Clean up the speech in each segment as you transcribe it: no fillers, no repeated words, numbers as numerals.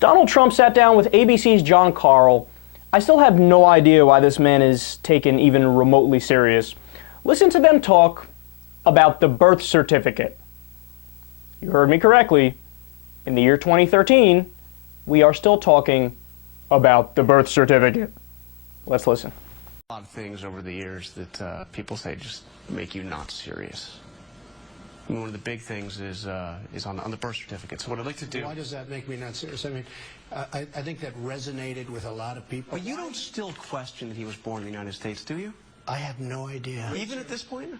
Donald Trump sat down with ABC's John Karl. I still have no idea why this man is taken even remotely serious. Listen to them talk about the birth certificate. You heard me correctly. In the year 2013, we are still talking about the birth certificate. Let's listen. A lot of things over the years that people say just make you not serious. I mean, one of the big things is on the birth certificate. So what I'd like to do... Why does that make me not serious? I mean, I think that resonated with a lot of people. But you don't still question that he was born in the United States, do you? I have no idea. Even at this point?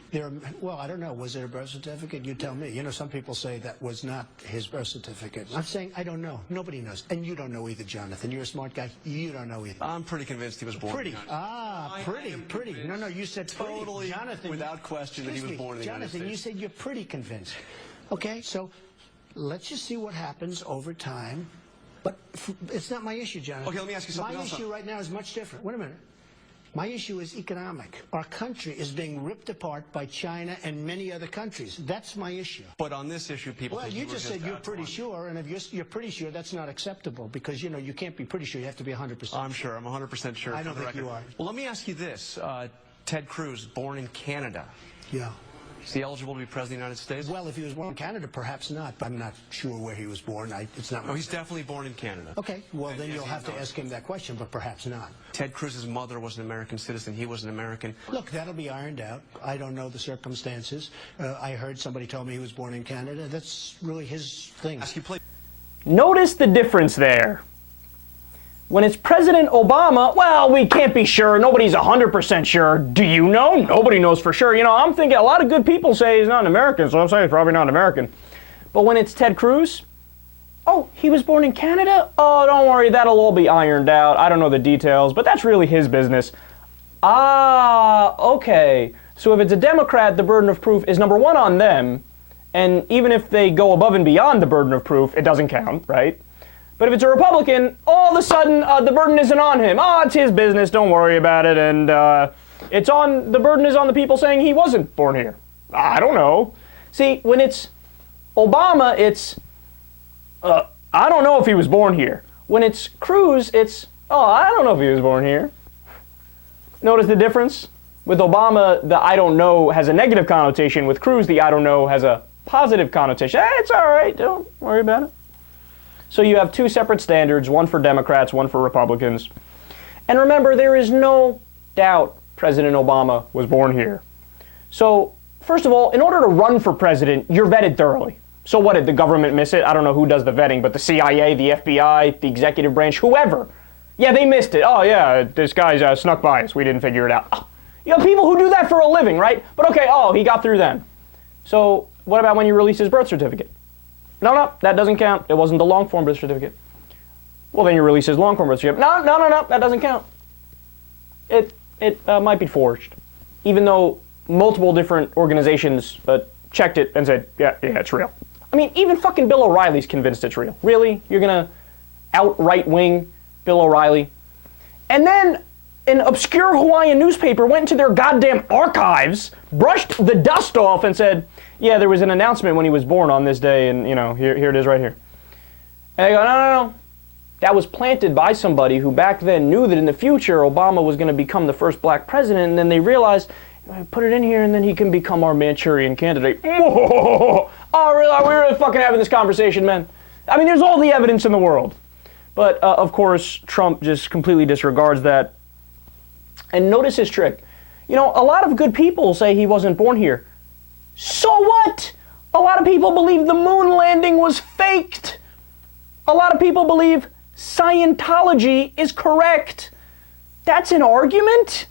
Well, I don't know. Was it a birth certificate? You tell me. You know, some people say that was not his birth certificate. I'm saying I don't know. Nobody knows. And you don't know either, Jonathan. You're a smart guy. You don't know either. I'm pretty convinced he was born. Pretty. Pretty. No, you said totally, Jonathan, without question, that he was born in the United States. Jonathan, you said you're pretty convinced. Okay, so let's just see what happens over time. But it's not my issue, Jonathan. Okay, let me ask you something else. My issue right now is much different. Wait a minute. My issue is economic. Our country is being ripped apart by China and many other countries. That's my issue. But on this issue, people... Well, you just said you're pretty sure, and if you're pretty sure, that's not acceptable, because, you know, you can't be pretty sure. You have to be 100%. I'm sure. I'm 100% sure. I don't think you are. Well, let me ask you this. Ted Cruz, born in Canada. Yeah. Is he eligible to be president of the United States? Well, if he was born in Canada, perhaps not. I'm not sure where he was born. It's not. No, he's definitely born in Canada. Okay. Well, then you'll have to ask him that question, but perhaps not. Ted Cruz's mother was an American citizen. He was an American. Look, that'll be ironed out. I don't know the circumstances. I heard somebody told me he was born in Canada. That's really his thing. Notice the difference there. When it's President Obama, well, we can't be sure. Nobody's 100% sure. Do you know? Nobody knows for sure. You know, I'm thinking a lot of good people say he's not an American, so I'm saying he's probably not an American. But when it's Ted Cruz, oh, he was born in Canada? Oh, don't worry, that'll all be ironed out. I don't know the details, but that's really his business. Ah, okay. So if it's a Democrat, the burden of proof is number one on them, and even if they go above and beyond the burden of proof, it doesn't count, right? But if it's a Republican, all of a sudden the burden isn't on him. Oh, it's his business. Don't worry about it. And the burden is on the people saying he wasn't born here. I don't know. See, when it's Obama, it's I don't know if he was born here. When it's Cruz, it's I don't know if he was born here. Notice the difference? With Obama, the I don't know has a negative connotation. With Cruz, the I don't know has a positive connotation. It's all right. Don't worry about it. So you have two separate standards, one for Democrats, one for Republicans. And remember, there is no doubt President Obama was born here. So, first of all, in order to run for president, you're vetted thoroughly. So what, did the government miss it? I don't know who does the vetting, but the CIA, the FBI, the executive branch, whoever. Yeah, they missed it. Oh, yeah, this guy's snuck by us. We didn't figure it out. Oh, you know, people who do that for a living, right? But okay, he got through then. So what about when you release his birth certificate? No, that doesn't count. It wasn't the long-form birth certificate. Well, then you release his long-form birth certificate. No, that doesn't count. It might be forged. Even though multiple different organizations checked it and said, yeah, it's real. I mean, even fucking Bill O'Reilly's convinced it's real. Really? You're going to out-right-wing Bill O'Reilly? And then an obscure Hawaiian newspaper went into their goddamn archives, brushed the dust off, and said, yeah, there was an announcement when he was born on this day, and, you know, here it is right here. And they go, no. That was planted by somebody who back then knew that in the future Obama was going to become the first black president, and then they realized, put it in here, and then he can become our Manchurian candidate. Oh, really? Are we really fucking having this conversation, man? I mean, there's all the evidence in the world. But, of course, Trump just completely disregards that. And notice his trick. You know, a lot of good people say he wasn't born here. So what? A lot of people believe the moon landing was faked. A lot of people believe Scientology is correct. That's an argument?